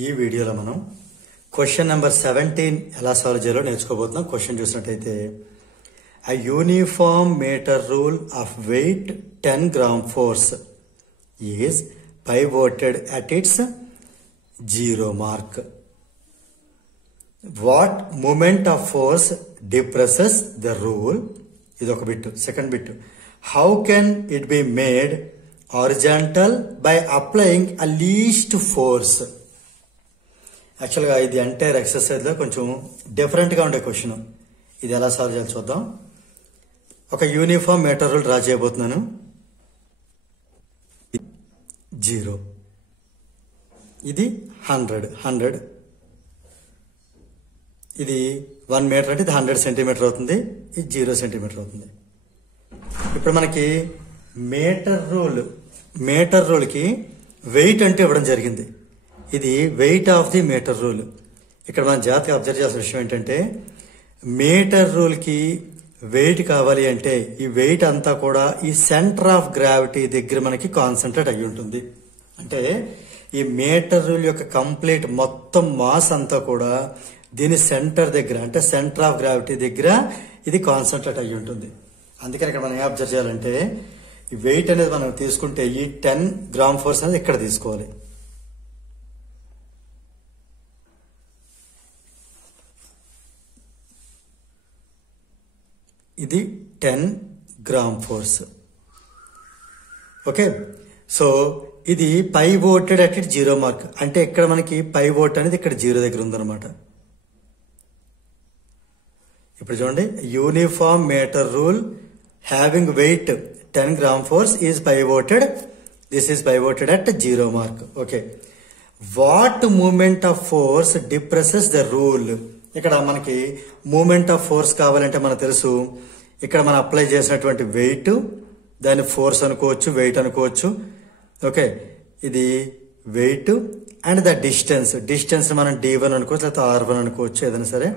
ఈ వీడియోలో మనం క్వశ్చన్ నెంబర్ 17 ఎలా సాల్వ్ చేయాలో నేర్చుకోబోతున్నాం. క్వశ్చన్ చూసినట్టయితే a uniform meter rule of weight 10 gram force is pivoted at its zero mark. What moment of force depresses the rule? ఇదొక bit. Second bit, how can it be made horizontal by applying a least force? యాక్చువల్గా ఇది entire exercise లో కొంచెం different గా ఉండే question. ఇది ఎలా solve చేయాలి చూద్దాం. ఒక యూనిఫామ్ మీటర్ రూల్ డ్రా చేయబోతున్నాను. 0, ఇది 100, ఇది 1 మీటర్ అంటే ఇది 100 సెంటీమీటర్ అవుతుంది, ఇది 0 సెంటీమీటర్ అవుతుంది. ఇప్పుడు మనకి మీటర్ రూల్కి వెయిట్ అంటే ఇవ్వడం జరిగింది. ఇది weight of the metre rule. ఇక్కడ మనం జాగ్రత్తగా అబ్జర్వ్ చేయాల్సిన విషయం ఏంటంటే మీటర్ రూల్కి వెయిట్ కావాలి అంటే ఈ వెయిట్ అంతా కూడా ఈ సెంటర్ ఆఫ్ గ్రావిటీ దగ్గర మనకి కాన్సన్ట్రేట్ అయి ఉంటుంది. అంటే ఈ మీటర్ రూల్ యొక్క కంప్లీట్ మొత్తం మాస్ అంతా కూడా దీని సెంటర్ దగ్గర అంటే సెంటర్ ఆఫ్ గ్రావిటీ దగ్గర ఇది కాన్సన్ట్రేట్ అయి ఉంటుంది. అందుకని ఇక్కడ మనం ఏం అబ్జర్వ్ చేయాలంటే ఈ వెయిట్ అనేది మనం తీసుకుంటే ఈ 10 గ్రామ్ ఫోర్స్ అనేది ఇక్కడ తీసుకోవాలి. ఇది 10 గ్రామ్ ఫోర్స్. ఓకే, సో ఇది పైవోటెడ్ అట్ ఇట్ 0 మార్క్. అంటే ఇక్కడ మనకి పైవోట్ అనేది ఇక్కడ 0 దగ్గర ఉందన్నమాట. ఇప్పుడు చూడండి, uniform metre rule having weight 10 gram force is pivoted. This is pivoted at 0 mark. Okay, what moment of force depresses the rule? ఇక్కడ మనకి మూమెంట్ ఆఫ్ ఫోర్స్ కావాలంటే మనకు తెలుసు, ఇక్కడ మనం అప్లై చేసినటువంటి వెయిట్ దాన్ని ఫోర్స్ అనుకోవచ్చు, వెయిట్ అనుకోవచ్చు. ఓకే, ఇది వెయిట్ అండ్ ద డిస్టెన్స్ మనం D1 అనుకోవచ్చు, లేకపోతే R1 అనుకోవచ్చు, ఏదైనా సరే.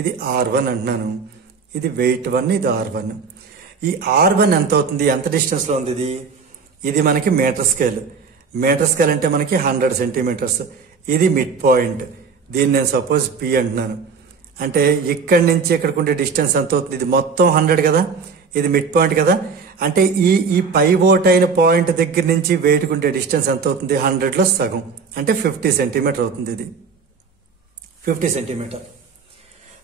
ఇది R1 అంటున్నాను, ఇది వెయిట్ 1, ఇది R1. ఈ R1 ఎంత అవుతుంది, ఎంత డిస్టెన్స్ లో ఉంది? ఇది మనకి మీటర్ స్కేల్ అంటే మనకి 100 సెంటీమీటర్స్. ఇది మిడ్ పాయింట్, దీన్ని నేను సపోజ్ P అంటున్నాను. అంటే ఇక్కడి నుంచి ఇక్కడికి ఉండే డిస్టెన్స్ ఎంత అవుతుంది? ఇది మొత్తం 100 కదా, ఇది మిడ్ పాయింట్ కదా. అంటే ఈ పైవోట్ అయిన పాయింట్ దగ్గర నుంచి వెయిట్ ఉండే డిస్టెన్స్ ఎంత అవుతుంది? 100లో సగం అంటే 50 సెంటీమీటర్ అవుతుంది. ఇది 50 సెంటీమీటర్.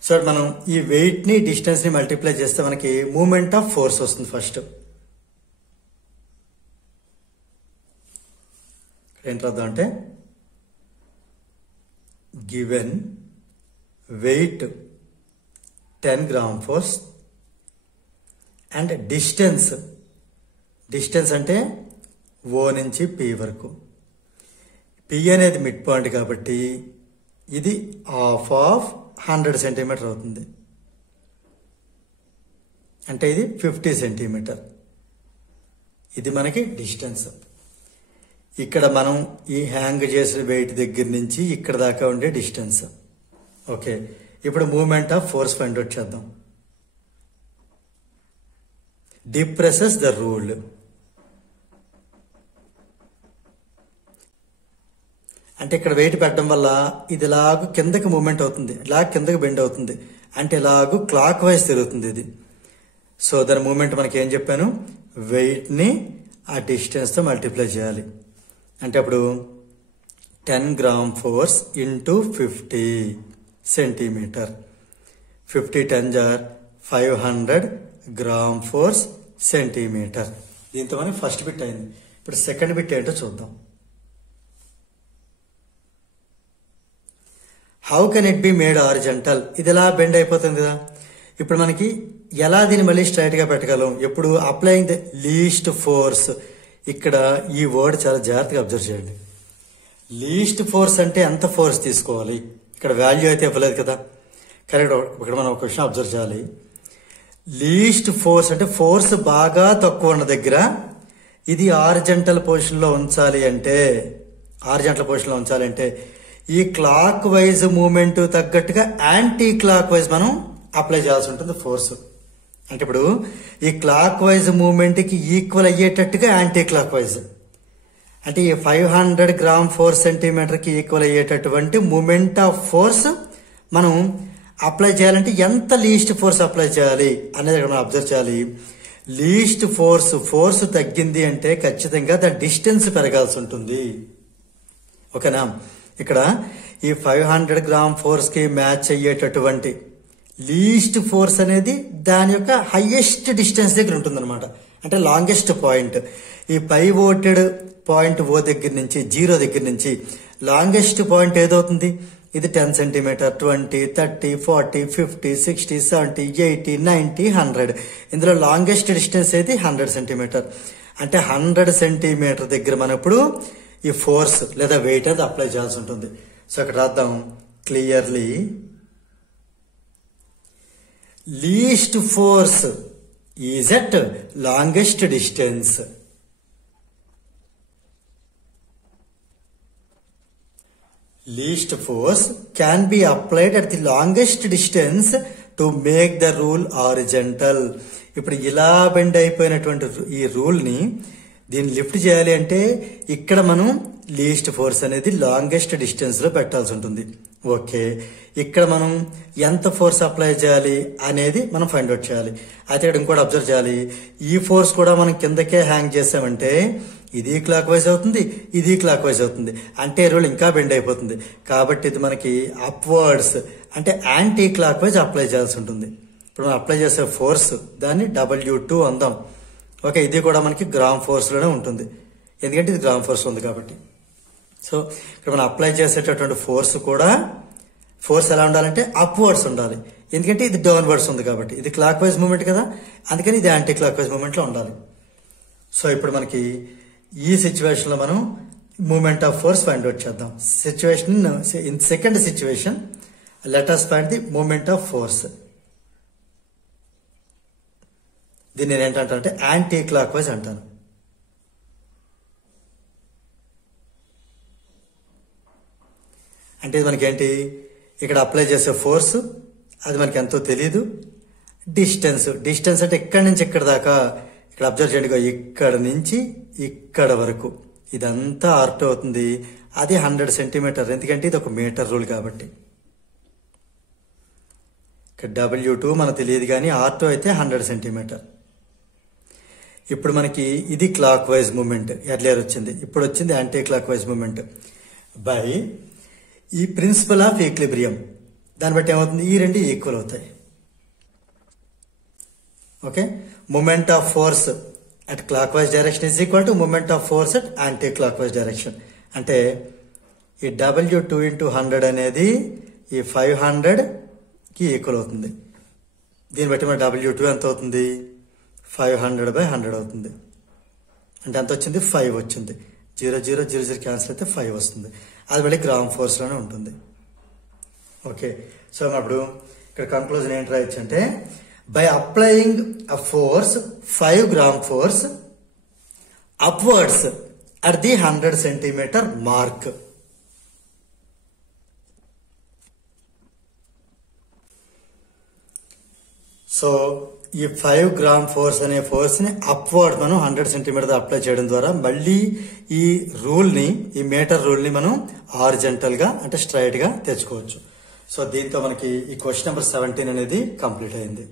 సో మనం ఈ వెయిట్ ని డిస్టెన్స్ ని మల్టిప్లై చేస్తే మనకి మూమెంట్ ఆఫ్ ఫోర్స్ వస్తుంది. ఫస్ట్ ఏం రాద్దాం అంటే given weight 10 gram force and distance అంటే O నుంచి P వరకు. P అనేది మిడ్ పాయింట్ కాబట్టి ఇది హాఫ్ ఆఫ్ 100 సెంటీమీటర్ అవుతుంది. అంటే ఇది 50 సెంటీమీటర్. ఇది మనకి డిస్టెన్స్. ఇక్కడ మనం ఈ హ్యాంగ్ చేసిన వెయిట్ దగ్గర నుంచి ఇక్కడ దాకా ఉండే డిస్టెన్స్. ఓకే, ఇప్పుడు moment of force find out చేద్దాం. Depresses the rule. అంటే ఇక్కడ వెయిట్ పెట్టడం వల్ల ఇది ఇలాగ కిందకి మూమెంట్ అవుతుంది, ఇలా కిందకి బెండ్ అవుతుంది. అంటే ఇలాగూ క్లాక్ వైజ్ తిరుగుతుంది ఇది. సో దాని మూమెంట్ మనకి ఏం చెప్పాను, వెయిట్ ని ఆ డిస్టెన్స్ తో మల్టిప్లై చేయాలి. అంటే అప్పుడు 10 గ్రామ్ ఫోర్స్ ఇంటూ 50 సెంటీమీటర్. 50 10 జార్ 500 గ్రామ్ ఫోర్స్ సెంటీమీటర్. దీంతో మనకి ఫస్ట్ బిట్ అయింది. ఇప్పుడు సెకండ్ బిట్ ఏంటో చూద్దాం. How can it be made horizontal? ఇది ఎలా బెండ్ అయిపోతుంది కదా. ఇప్పుడు మనకి ఎలా దీన్ని మళ్ళీ స్ట్రైట్ గా పెట్టగలం? ఎప్పుడు అప్లయింగ్ ద లీస్ట్ ఫోర్స్. ఇక్కడ ఈ వర్డ్ చాలా జాగ్రత్తగా అబ్జర్వ్ చేయండి. లీస్ట్ ఫోర్స్ అంటే ఎంత ఫోర్స్ తీసుకోవాలి? ఇక్కడ వాల్యూ అయితే ఇవ్వలేదు కదా. కరెక్ట్. ఇక్కడ మనం ఒక క్వశ్చన్ అబ్జర్వ్ చేయాలి. లీస్ట్ ఫోర్స్ అంటే ఫోర్స్ బాగా తక్కువ ఉన్న దగ్గర ఇది హారిజంటల్ పొజిషన్ లో ఉంచాలి అంటే ఈ క్లాక్ వైజ్ మూమెంట్ తగ్గట్టుగా యాంటీ క్లాక్ వైజ్ మనం అప్లై చేయాల్సి ఉంటుంది ఫోర్స్. అంటే ఇప్పుడు ఈ క్లాక్ వైజ్ మూమెంట్ కి ఈక్వల్ అయ్యేటట్టుగా యాంటీ క్లాక్ వైజ్. అంటే ఈ 500 గ్రామ్ 4 సెంటీమీటర్ కి ఈక్వల్ అయ్యేటటువంటి మూమెంట్ ఆఫ్ ఫోర్స్ మనం అప్లై చేయాలంటే ఎంత లీస్ట్ ఫోర్స్ అప్లై చేయాలి అనేది ఇక్కడ మనం అబ్జర్వ్ చేయాలి. లీస్ట్ ఫోర్స్ తగ్గింది అంటే ఖచ్చితంగా ద డిస్టెన్స్ పెరగాల్సి ఉంటుంది. ఓకేనా? ఇక్కడ ఈ 500 గ్రామ్ ఫోర్స్ కి మ్యాచ్ అయ్యేటటువంటి లీస్ట్ ఫోర్స్ అనేది దాని యొక్క హైయెస్ట్ డిస్టెన్స్ దగ్గర ఉంటుంది అనమాట. అంటే లాంగెస్ట్ పాయింట్. ఈ పైవోటెడ్ పాయింట్ ఓ దగ్గర నుంచి 0 దగ్గర నుంచి లాంగెస్ట్ పాయింట్ ఏదవుతుంది? ఇది 10 సెంటీమీటర్, 20, 30, 40, 50, 60, 70, 80, 90, 100. ఇందులో లాంగెస్ట్ డిస్టెన్స్ అయితే 100 సెంటీమీటర్. అంటే 100 సెంటీమీటర్ దగ్గర మనం ఇప్పుడు ఈ ఫోర్స్ లేదా వెయిట్ అనేది అప్లై చేయాల్సి ఉంటుంది. సో ఇక్కడ రాద్దాం clearly. Least force is at longest distance. Least force can be applied at the longest distance to make the rule horizontal. ఇప్పుడు ఇలా బెండ్ అయిపోయినటువంటి ఈ రూల్ ని దీన్ని లిఫ్ట్ చేయాలి అంటే ఇక్కడ మనం లీస్ట్ ఫోర్స్ అనేది లాంగెస్ట్ డిస్టెన్స్ లో పెట్టాల్సి ఉంటుంది. ఓకే, ఇక్కడ మనం ఎంత ఫోర్స్ అప్లై చేయాలి అనేది మనం ఫైండ్ అవుట్ చేయాలి. అయితే ఇక్కడ ఇంకోటి అబ్జర్వ్ చేయాలి. ఈ ఫోర్స్ కూడా మనం కిందకే హ్యాంగ్ చేసామంటే ఇది క్లాక్ వైజ్ అవుతుంది, ఇది క్లాక్ వైజ్ అవుతుంది. అంటే రూల్ ఇంకా బెండ్ అయిపోతుంది. కాబట్టి ఇది మనకి అప్వర్డ్స్ అంటే యాంటీ క్లాక్ వైజ్ అప్లై చేయాల్సి ఉంటుంది. ఇప్పుడు మనం అప్లై చేసే ఫోర్స్ దాన్ని W2 అందాం. ఓకే, ఇది కూడా మనకి గ్రామ్ ఫోర్స్ లోనే ఉంటుంది, ఎందుకంటే ఇది గ్రామ్ ఫోర్స్ ఉంది కాబట్టి. సో ఇక్కడ మనం అప్లై చేసేటటువంటి ఫోర్స్ ఎలా ఉండాలంటే అప్వర్డ్స్ ఉండాలి, ఎందుకంటే ఇది డౌన్వర్డ్స్ ఉంది కాబట్టి. ఇది క్లాక్ వైజ్ మూమెంట్ కదా, అందుకని ఇది యాంటీ క్లాక్ వైజ్ మూమెంట్ లో ఉండాలి. సో ఇప్పుడు మనకి ఈ సిచ్యువేషన్ లో మనం moment of force find out చేద్దాం. In second situation let us find the moment of force. దీన్ని నేను ఏంటంటే యాంటీ క్లాక్ వైజ్ అంటాను. అంటే మనకి ఏంటి, ఇక్కడ అప్లై చేసే ఫోర్స్ అది మనకి ఎంతో తెలీదు. డిస్టెన్స్ అంటే ఇక్కడి నుంచి ఇక్కడ దాకా, ఇక్కడ అబ్జర్వ్ చేయండి, ఇక్కడ నుంచి ఇక్కడ వరకు ఇదంతా R2 అవుతుంది. అది 100 సెంటీమీటర్, ఎందుకంటే ఇది ఒక మీటర్ రూల్ కాబట్టి. ఇక్కడ W2 మనకు తెలియదు కానీ R2 అయితే 100 సెంటీమీటర్. ఇప్పుడు మనకి ఇది క్లాక్ వైజ్ మూమెంట్ ఎర్లియర్ వచ్చింది, ఇప్పుడు వచ్చింది anticlockwise moment. By ఈ ప్రిన్సిపల్ ఆఫ్ ఈక్విలిబ్రియం దాన్ని బట్టి ఏమవుతుంది, ఈ రెండు ఈక్వల్ అవుతాయి. Okay, moment of force at clock wise direction is equal to moment of force at anti clock wise direction. అంటే ఈ W2 × 100 అనేది ఈ 500 కి ఈక్వల్ అవుతుంది. దీన్ని బట్టి మన W2 ఎంత అవుతుంది, 500/100 అవుతుంది. అంటే ఎంత వచ్చింది, 5 వచ్చింది. 0 0 0 0 క్యాన్సిల్ అయితే 5 వస్తుంది. అది మళ్ళీ గ్రామ్ ఫోర్స్ లోనే ఉంటుంది. ఓకే, సో అప్పుడు ఇక్కడ కంక్లూజన్ ఏంటి రాయొచ్చు అంటే, by applying a force 5 gram force upwards at the 100 centimetre mark. So ఈ 5 గ్రామ్ ఫోర్స్ అనే ఫోర్స్ ని అప్వర్డ్ మనం 100 సెంటీమీటర్ అప్లై చేయడం ద్వారా మళ్ళీ ఈ రూల్ ని, ఈ మీటర్ రూల్ ని మనం హారిజంటల్ గా అంటే స్ట్రైట్ గా తెచ్చుకోవచ్చు. సో దీంతో మనకి ఈ క్వశ్చన్ నెంబర్ 17 అనేది కంప్లీట్ అయింది.